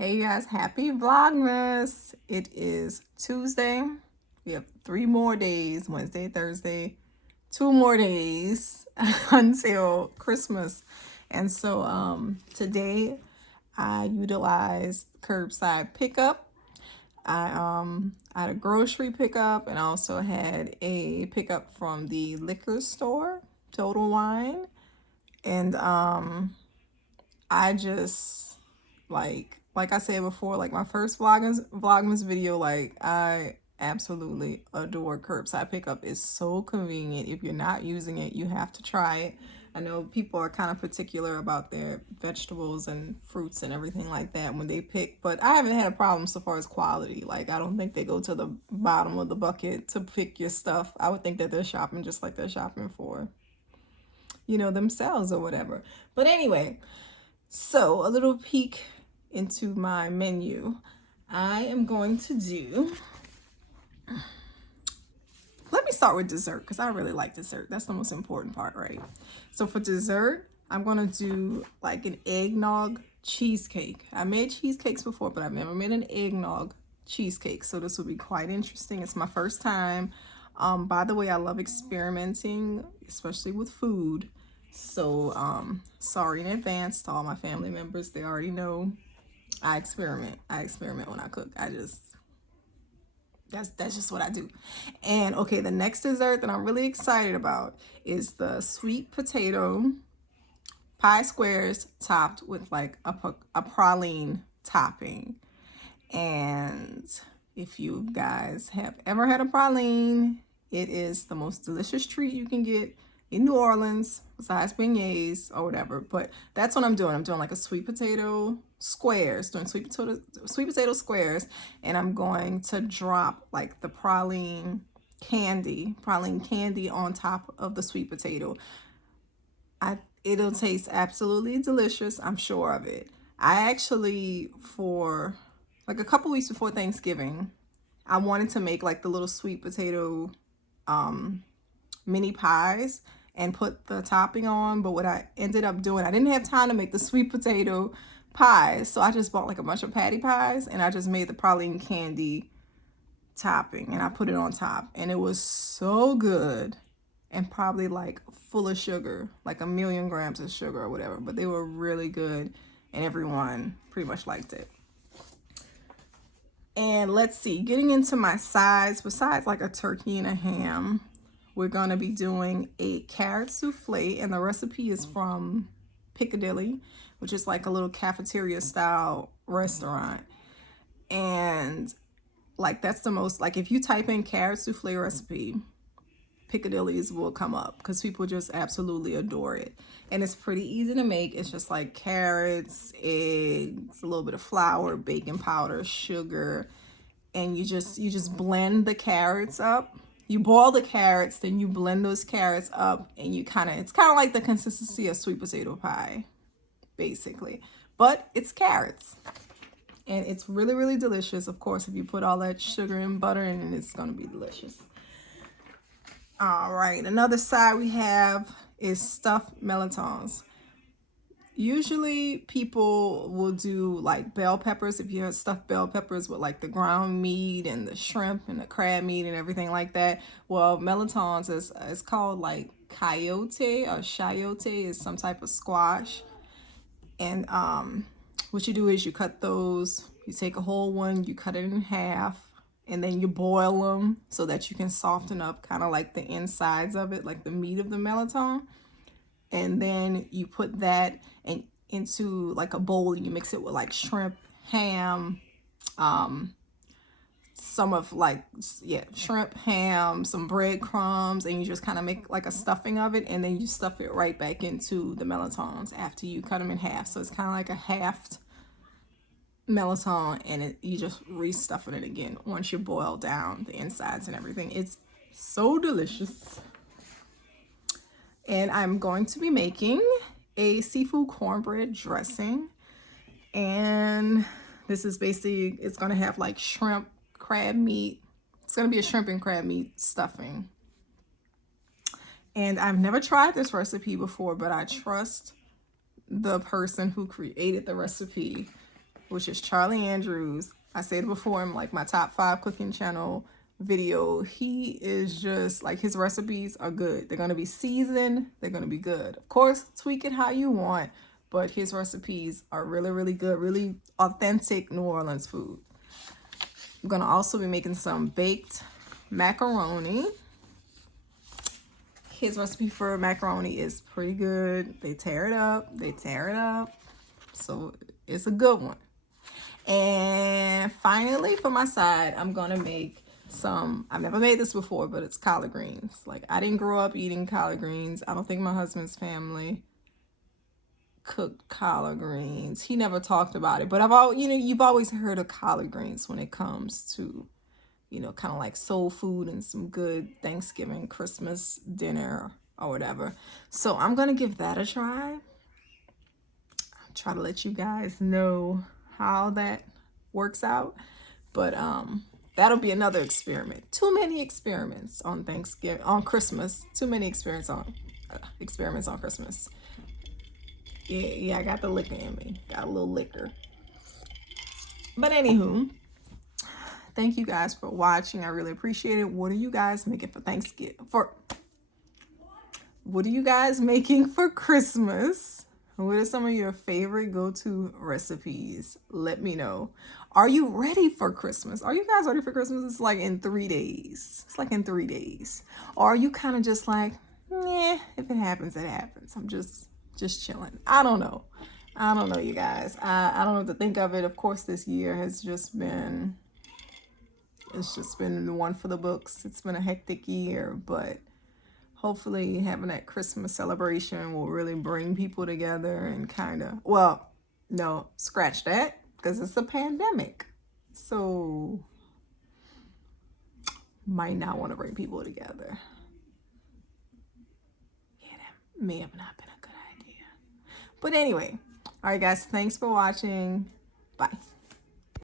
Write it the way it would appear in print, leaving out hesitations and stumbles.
Hey you guys, happy Vlogmas. It is Tuesday. We have 3 more days, Wednesday, Thursday, 2 more days until Christmas. And so today I utilized curbside pickup. I had a grocery pickup and I also had a pickup from the liquor store, Total Wine. And I just like I said before, like my first vlogmas video, like I absolutely adore curbside pickup. It's so convenient. If you're not using it, you have to try it. I know people are kind of particular about their vegetables and fruits and everything like that when they pick, but I haven't had a problem so far as quality. Like I don't think they go to the bottom of the bucket to pick your stuff. I would think that they're shopping just like they're shopping for, themselves or whatever. But anyway, so a little peek into my menu. I am going to do, let me start with dessert because I really like dessert. That's the most important part, right? So for dessert, I'm going to do like an eggnog cheesecake. I made cheesecakes before, but I've never made an eggnog cheesecake. So this will be quite interesting. It's my first time. By the way, I love experimenting, especially with food. So sorry in advance to all my family members. They already know I experiment. I experiment when I cook. That's just what I do. And okay, the next dessert that I'm really excited about is the sweet potato pie squares topped with like a praline topping. And if you guys have ever had a praline, it is the most delicious treat you can get in New Orleans, besides beignets or whatever. But that's what I'm doing. I'm doing like a sweet potato squares, doing sweet potato squares, and I'm going to drop like the praline candy on top of the sweet potato. It'll taste absolutely delicious. I'm sure of it. I actually, for like a couple weeks before Thanksgiving, I wanted to make like the little sweet potato mini pies and put the topping on, but what I ended up doing, I didn't have time to make the sweet potato pies, so I just bought like a bunch of patty pies and I just made the praline candy topping and I put it on top, and it was so good and probably like full of sugar, like 1,000,000 grams of sugar or whatever, but they were really good and everyone pretty much liked it. And let's see, getting into my sides, besides like a turkey and a ham, we're going to be doing a carrot souffle, and the recipe is from Piccadilly, which is like a little cafeteria style restaurant. And like that's the most, like if you type in carrot souffle recipe, Piccadilly's will come up because people just absolutely adore it. And it's pretty easy to make. It's just like carrots, eggs, a little bit of flour, baking powder, sugar, and you just blend the carrots up. You boil the carrots, then you blend those carrots up, and it's kind of like the consistency of sweet potato pie, basically. But it's carrots. And it's really, really delicious. Of course, if you put all that sugar and butter in it, it's going to be delicious. All right, another side we have is stuffed melons. Usually people will do like bell peppers, if you have stuffed bell peppers with like the ground meat and the shrimp and the crab meat and everything like that. Well, melons is called like coyote or chayote, is some type of squash. And what you do is you cut those, you take a whole one, you cut it in half, and then you boil them so that you can soften up kind of like the insides of it, like the meat of the melon. And then you put that into like a bowl and you mix it with like shrimp, ham, shrimp, ham, some breadcrumbs, and you just kind of make like a stuffing of it, and then you stuff it right back into the melons after you cut them in half. So it's kind of like a halved melon, and you just restuff it again once you boil down the insides and everything. It's so delicious. And I'm going to be making a seafood cornbread dressing. And this is basically, it's going to have like shrimp, crab meat. It's going to be a shrimp and crab meat stuffing. And I've never tried this recipe before, but I trust the person who created the recipe which is Charlie Andrews. I said it before in like my top 5 cooking channel video. He is just like, his recipes are good. They're going to be seasoned. They're going to be good. Of course, tweak it how you want, but his recipes are really, really good. Really authentic New Orleans food. I'm going to also be making some baked macaroni. His recipe for macaroni is pretty good. They tear it up. They tear it up. So it's a good one. And finally, for my side, I'm going to make some, I've never made this before, but it's collard greens. Like, I didn't grow up eating collard greens. I don't think my husband's family cooked collard greens. He never talked about it, but you've always heard of collard greens when it comes to, kind of like soul food and some good Thanksgiving, Christmas dinner or whatever. So I'm going to give that a try. I'll try to let you guys know how that works out. But that'll be another experiment. Too many experiments on Thanksgiving, on Christmas. Too many experiments on Christmas. Yeah, I got the liquor in me. Got a little liquor. But anywho, thank you guys for watching. I really appreciate it. What are you guys making for Thanksgiving? What are you guys making for Christmas? What are some of your favorite go-to recipes? Let me know. Are you ready for Christmas? Are you guys ready for Christmas? It's like in 3 days. It's like in 3 days. Or are you kind of just like, yeah, if it happens, it happens. I'm just chilling. I don't know. You guys. I don't know what to think of it. Of course, this year has just been, it's just been one for the books. It's been a hectic year, but hopefully having that Christmas celebration will really bring people together and kind of, well, no, scratch that, because it's a pandemic. So might not want to bring people together. Yeah, that may have not been a good idea. But anyway, all right, guys, thanks for watching. Bye.